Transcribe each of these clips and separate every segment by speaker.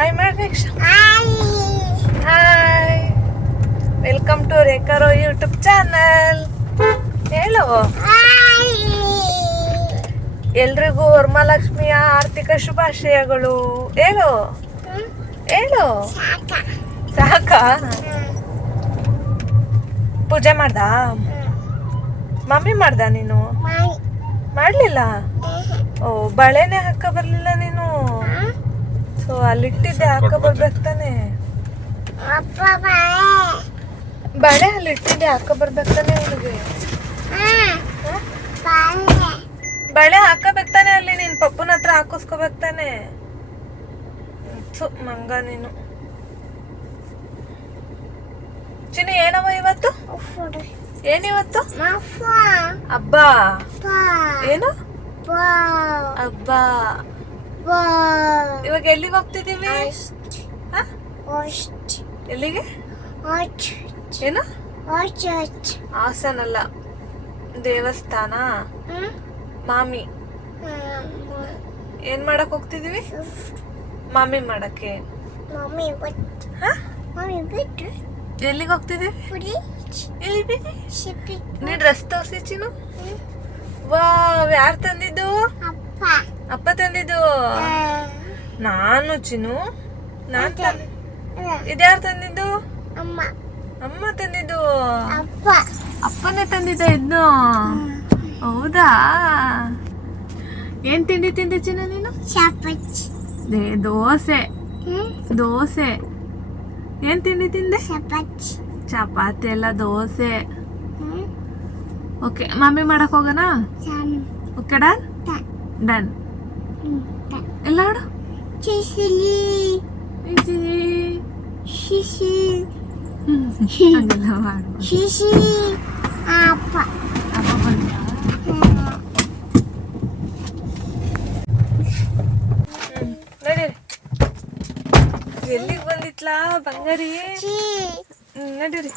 Speaker 1: Hi ಮಾಡ್ಬೇಕು hi welcome to ರೇಖಾರೋ YouTube channel ಹೇಳು ಎಲ್ರಿಗೂ ವರಮಹಾಲಕ್ಷ್ಮಿಯ ಆರ್ಥಿಕ ಶುಭಾಶಯಗಳು. ಹೇಳು. ಹೇಳು. ಸಾಕಾ. ಪೂಜೆ ಮಾಡ್ದ? ಮಮ್ಮಿ ಮಾಡ್ದ ನೀನು? ಮಾಡಲಿಲ್ಲ? ಓ ಬಳೆನೆ ಹಾಕ ಬರಲಿಲ್ಲ ನೀನು? ಸೊ ಅಲ್ಲಿಟ್ಟಿದ್ದೆ ಹಾಕ ಬರ್ಬೇಕು ತಾನೆ? ಬಳೆ ಅಲ್ಲಿಟ್ಟಿದ್ದೆ ಹಾಕ ಬರ್ಬೇಕು ತಾನೆ ಅವನಿಗೆ? ಬಳೆ. ಹಾಕಬೇಕು ತಾನೆ ಅಲ್ಲಿ ನೀನ್ ಪಪ್ಪನ ಹತ್ರ ಹಾಕಿಸ್ಕೋಬೇಕು ತಾನೆ? ಥು, ಮಂಗ ನೀನು. ಚಿನ್ನಿ ಏನವ ಇವತ್ತು? ಏನಿವತ್ತು? ಅಬ್ಬಾ ಏನು? ಹಬ್ಬ. ಇವಾಗ ಎಲ್ಲಿಗೆ ಹೋಗ್ತಿದ್ದೀವಿ? ಹ? ಎಲ್ಲಿಗೆ? ಏನು? ಹಾಸನಲ್ಲ ದೇವಸ್ಥಾನ. ಮಾಮಿ. ಏನ್ ಮಾಡಕ್ ಹೋಗ್ತಿದೀವಿ ಮಾಮಿ ಮಾಡಕ್ಕೆ. ಎಲ್ಲಿಗೆ ಹೋಗ್ತಿದೀವಿ ನೀ ಡ್ರೆಸ್ ತೋರ್ಸಿ ಚಿನ್ನು. ವಾ ಯಾರು ತಂದಿದ್ದು. ಅಪ್ಪ ತಂದಿದ್ದು? ನಾನು ಚಿನು ನಾನ್ ಇದ್ಯಾರು ತಂದಿದ್ದು?
Speaker 2: ಅಮ್ಮ.
Speaker 1: ಅಮ್ಮ ತಂದಿದ್ದು?
Speaker 2: ಅಪ್ಪ.
Speaker 1: ಅಪ್ಪನೇ ತಂದಿದ್ದ ಇದ್ನು? ಹೌದಾ? ಏನ್ ತಿಂಡಿ ತಿಂದೆ ಚಿನ್ನ ನೀನು? ದೋಸೆ? ದೋಸೆ. ಏನ್ ತಿಂಡಿ ತಿಂದೆ. ಚಪಾತಿ. ಎಲ್ಲ ದೋಸೆ? ಓಕೆ ಮಮ್ಮಿ ಮಾಡಕ್ ಹೋಗೋಣ.
Speaker 2: Okay
Speaker 1: done. Done.
Speaker 2: Hmm. Ta.
Speaker 1: ಎಲ್ಲ ನೋಡು
Speaker 2: Cicely.
Speaker 1: ಈಜಿ.
Speaker 2: Shishi.
Speaker 1: ಹಂಗೆಲ್ಲ ಮಾಡ್ಬೋದು
Speaker 2: Shishi. Apa.
Speaker 1: ಅಪ್ಪ ಬಂದ
Speaker 2: Hmm.
Speaker 1: ನಡೀರಿ ಎಲ್ಲಿಗೆ ಬಂದಿತ್ಲಾ ಬಂಗಾರಿ
Speaker 2: Chi.
Speaker 1: ಹ್ಮ್, ನಡೀರಿ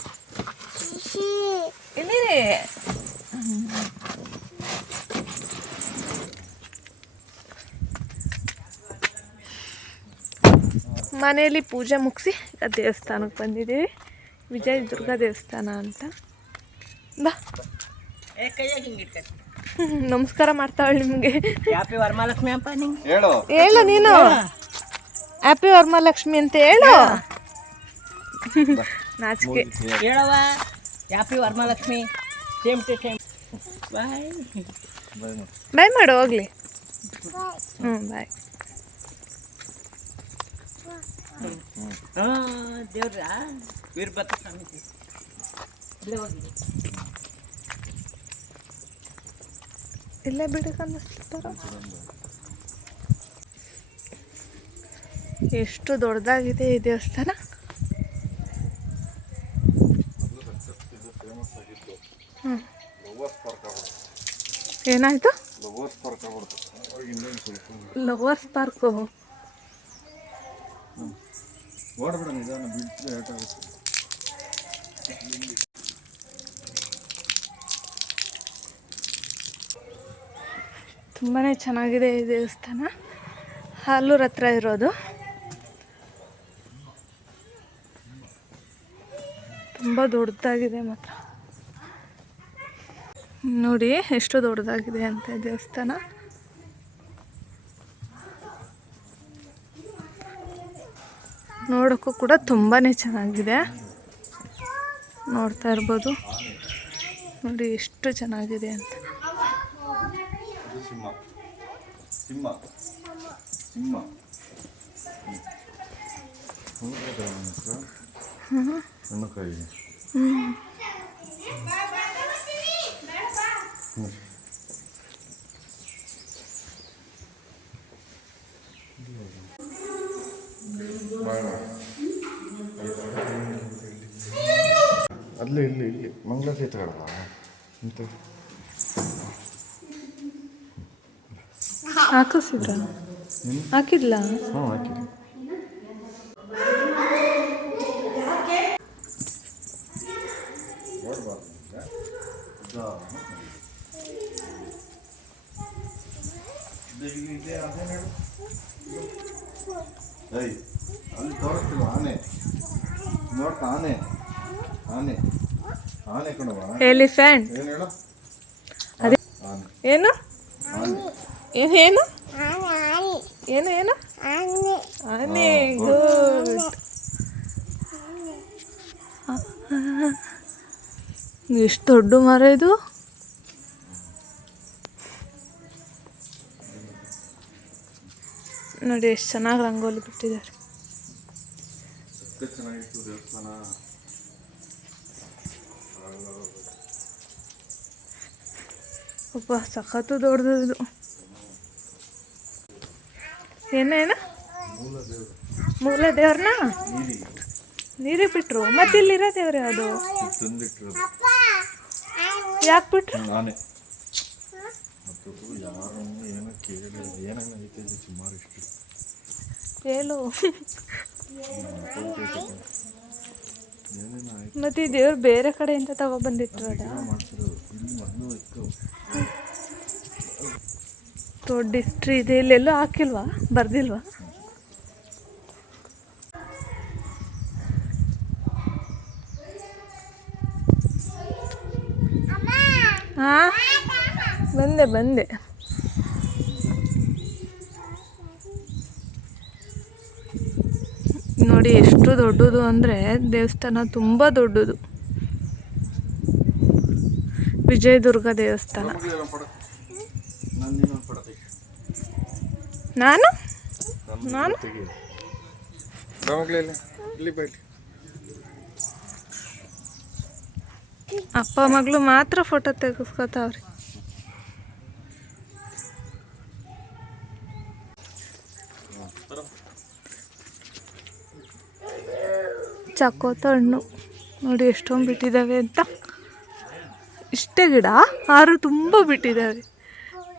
Speaker 2: Shishi.
Speaker 1: ಮನೆಯಲ್ಲಿ ಪೂಜೆ ಮುಗಿಸಿ ದೇವಸ್ಥಾನಕ್ಕೆ ಬಂದಿದ್ದೀವಿ. ವಿಜಯ ದುರ್ಗ ದೇವಸ್ಥಾನ ಅಂತ. ಬಾ. ನಮಸ್ಕಾರ ಮಾಡ್ತಾವಳು ನಿಮಗೆ.
Speaker 3: ಹೇಳು.
Speaker 1: ಹೇಳು ನೀನು. ಹ್ಯಾಪಿ ವರಮಹಾಲಕ್ಷ್ಮಿ ಅಂತ ಹೇಳು. ನಾಚಿಕೆ.
Speaker 4: ಹೇಳವ happy Varamahalakshmi. Same to same bye
Speaker 1: bye ಮಾಡು ಹೋಗ್ಲಿ. ಹ್ಞೂ ಬಾಯ್
Speaker 4: ದೇವ್ರ ವೀರಭದ್ರ ಸ್ವಾಮಿ ಇಲ್ಲೇ
Speaker 1: ಬಿಡಕನ್ನಿಸ್ತಾರ ಎಷ್ಟು ದೊಡ್ಡದಾಗಿದೆ ಈ ದೇವಸ್ಥಾನ. ಏನಾಯ್ತು? Lovers
Speaker 3: park. ನಿಧಾನ ಬಿಡ್ತಿದ್ರೆ ಏಟ್ ಆಗುತ್ತೆ.
Speaker 1: ತುಂಬಾ ಚೆನ್ನಾಗಿದೆ ಈ ದೇವಸ್ಥಾನ. ಹಾಲೂರ್ ಹತ್ರ ಇರೋದು. ತುಂಬ ದೊಡ್ಡದಾಗಿದೆ ಮಾತ್ರ. ನೋಡಿ, ಎಷ್ಟು ದೊಡ್ಡದಾಗಿದೆ ಅಂತ ದೇವಸ್ಥಾನ. ನೋಡೋಕ್ಕೂ ಕೂಡ ತುಂಬಾ ಚೆನ್ನಾಗಿದೆ. ನೋಡ್ತಾ ಇರ್ಬೋದು. ನೋಡಿ ಎಷ್ಟು ಚೆನ್ನಾಗಿದೆ ಅಂತ.
Speaker 3: ಇದು ಇಲ್ಲಿ ಇಲ್ಲಿ ಮಂಗಳಾರತಿ ಎತ್ಕೊಳ್ಳ ಅಂತ
Speaker 1: ಹಾಕಿಸಿದ್ರ ಹಾಕಿದ್ಲಾ?
Speaker 3: ಹ್ಞೂ ಹಾಕಿ ಏಯ್ ಅಲ್ಲಿ ತೋರಿಸ್ತಿಲ್ಲ ಆನೆ. ನೋಡ್ತಾ ಆನೆ. ಆನೆ. ಆನೆ ಕಣವ
Speaker 1: ಎಲಿಫೆಂಟ್
Speaker 3: ಏನು ಹೇಳು?
Speaker 1: ಅದೇ ಏನು? ಏನು ಏನು?
Speaker 2: ಆನೆ. ಆನೆ
Speaker 1: ಏನು ಏನು?
Speaker 2: ಆನೆ.
Speaker 1: ಆನೆ ಗುಡ್. ಎಷ್ಟು ದೊಡ್ಡ ಮರ ಇದು? ನೋಡಿ ಎಷ್ಟು ಚೆನ್ನಾಗಿ ರಂಗೋಲಿ ಬಿಟ್ಟಿದ್ದಾರೆ. ಒಬ್ಬ ಸಖತ್ತು ದೊಡ್ಡದು. ಏನೇನು
Speaker 3: ಮೂಲ
Speaker 1: ದೇವ್ರನ್ನ?
Speaker 3: ನೀರಿಗೆ
Speaker 1: ನೀರಿಗೆ ಬಿಟ್ರು. ಮತ್ತೆ ಇಲ್ಲಿರೋ ದೇವ್ರು ಯಾವುದು? ಯಾಕೆ ಬಿಟ್ರು?
Speaker 3: ಯಾರನ್ನು ಏನೋ ಕೇಳಿ ಏನನ್ನ ಐತೆ ಸುಮಾರು ಇಷ್ಟು.
Speaker 1: ಮತ್ತೆ ಈ ದೇವ್ರು ಬೇರೆ ಕಡೆಯಿಂದ
Speaker 3: ಇತ್ತು
Speaker 1: ದೊಡ್ಡ ಹಿಸ್ಟ್ರಿ ಇದೆ. ಇಲ್ಲೆಲ್ಲೂ ಹಾಕಿಲ್ವಾ? ಬರ್ದಿಲ್ವಾ? ಹಾಂ ಬಂದೆ ಬಂದೆ. ನೋಡಿ ಎಷ್ಟು ದೊಡ್ಡದು ಅಂದರೆ ದೇವಸ್ಥಾನ ತುಂಬ ದೊಡ್ಡದು. ವಿಜಯದುರ್ಗ ದೇವಸ್ಥಾನ.
Speaker 3: ನಾನು?
Speaker 1: ನಾನು? ಅಪ್ಪ ಮಗಳು ಮಾತ್ರ ಫೋಟೋ ತೆಗೆಸ್ಕೊತಾವ್ರಿ. ಚಕೋತ ಹಣ್ಣು ನೋಡಿ ಎಷ್ಟೊಂದು ಬಿಟ್ಟಿದ್ದಾವೆ ಅಂತ. ಇಷ್ಟೇ ಗಿಡ, ಆರು ತುಂಬ ಬಿಟ್ಟಿದ್ದಾವೆ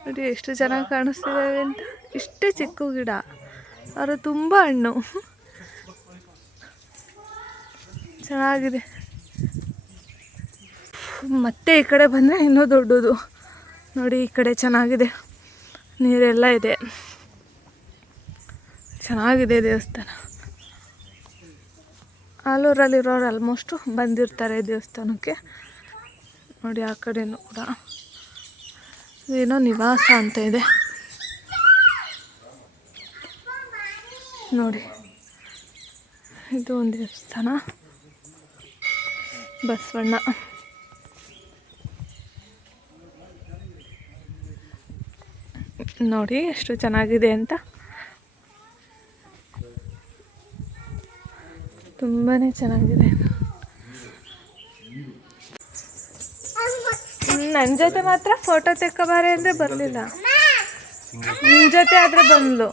Speaker 1: ನೋಡಿ ಎಷ್ಟು ಚೆನ್ನಾಗಿ ಕಾಣಿಸ್ತಿದ್ದಾವೆ ಅಂತ. ಇಷ್ಟೇ ಚಿಕ್ಕ ಗಿಡ, ಆರು ತುಂಬ ಹಣ್ಣು. ಚೆನ್ನಾಗಿದೆ. ಮತ್ತೆ ಈ ಕಡೆ ಬಂದರೆ ಇನ್ನೂ ದೊಡ್ಡದು. ನೋಡಿ ಈ ಕಡೆ ಚೆನ್ನಾಗಿದೆ. ನೀರೆಲ್ಲ ಇದೆ. ಚೆನ್ನಾಗಿದೆ ದೇವಸ್ಥಾನ. ಆಲೂರಲ್ಲಿರೋರು ಆಲ್ಮೋಸ್ಟು ಬಂದಿರ್ತಾರೆ ದೇವಸ್ಥಾನಕ್ಕೆ. ನೋಡಿ ಆ ಕಡೆನೂ ಕೂಡ. ಏನೋ ನಿವಾಸ ಅಂತ ಇದೆ. ನೋಡಿ, ಇದು ಒಂದು ದೇವಸ್ಥಾನ. ಬಸವಣ್ಣ. ನೋಡಿ ಎಷ್ಟು ಚೆನ್ನಾಗಿದೆ ಅಂತ. ತುಂಬಾ ಚೆನ್ನಾಗಿದೆ. ನನ್ನ ಜೊತೆ ಮಾತ್ರ ಫೋಟೋ ತೆಕ್ಕೋಬಾರೆ ಅಂದರೆ ಬರಲಿಲ್ಲ. ನಿನ್ನ ಜೊತೆ ಆದರೆ ಬಂದ್ಲು.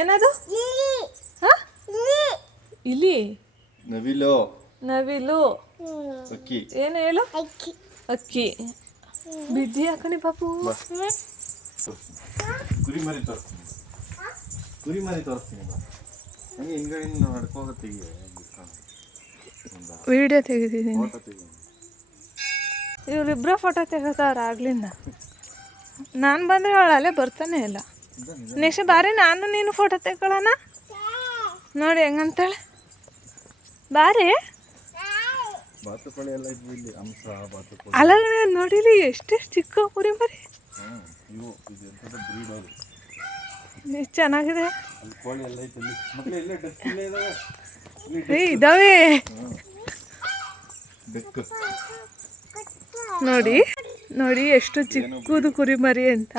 Speaker 1: ಏನದು? ಇಲಿ
Speaker 3: ನವಿಲು.
Speaker 1: ನವಿಲು.
Speaker 3: ಅಕ್ಕಿ.
Speaker 1: ಏನು ಹೇಳು?
Speaker 2: ಅಕ್ಕಿ.
Speaker 1: ಅಕ್ಕಿ. ಬಿದ್ದಿ ಹಾಕಣಿ ಪಾಪು?
Speaker 3: ಕುರಿ ಮರಿ ತೋರಿಸ್ತೀನಿ. ಕುರಿ ಮರಿ ತೋರಿಸ್ತೀನಿ ಬಾ. ಹಂಗೆ ಹಿಂದ್ಗಡೆಯಿಂದ ನಡ್ಕೋಗ ತೆಗಿ
Speaker 1: ವಿಡಿಯೋ ತೆಗೆದಿದ್ದೀನಿ.
Speaker 3: ಫೋಟೋ ತೆಗಿ
Speaker 1: ಇವರಿಬ್ಬರ ಫೋಟೋ ತೆಗೋತಾವ್ರ ಆಗ್ಲಿಂದ. ನಾನು ಬಂದರೆ ಅವಳು ಅಲ್ಲೇ ಬರ್ತಾನೆ ಇಲ್ಲ. ನೆಕ್ಸ್ಟ್ ಬಾರಿ ನಾನು ನೀನು ಫೋಟೋ ತೆಗೊಳ್ಳೋಣ ನೋಡಿ ಹೆಂಗಂತಾಳೆ. ಬಾರಿ? ಅಲ್ಲ ನೋಡಿಲಿ ಎಷ್ಟೆಷ್ಟು ಚಿಕ್ಕ ಕುರಿ ಮರಿ ಎಷ್ಟು ಚೆನ್ನಾಗಿದೆ.
Speaker 3: ಕೋಳಿ ಎಲ್ಲ ಐತೆ. ಇಲ್ಲಿ ಮಕ್ಕಳು ಇಲ್ಲೇ ಡಕ್ ಇಲ್ಲೇ ಇದಾವೆ.
Speaker 1: ಏ ಇದಾವೆ.
Speaker 3: ಡಕ್
Speaker 1: ನೋಡಿ ನೋಡಿ ಎಷ್ಟು ಚಿಕ್ಕದು ಕುರಿಮರಿ ಅಂತ.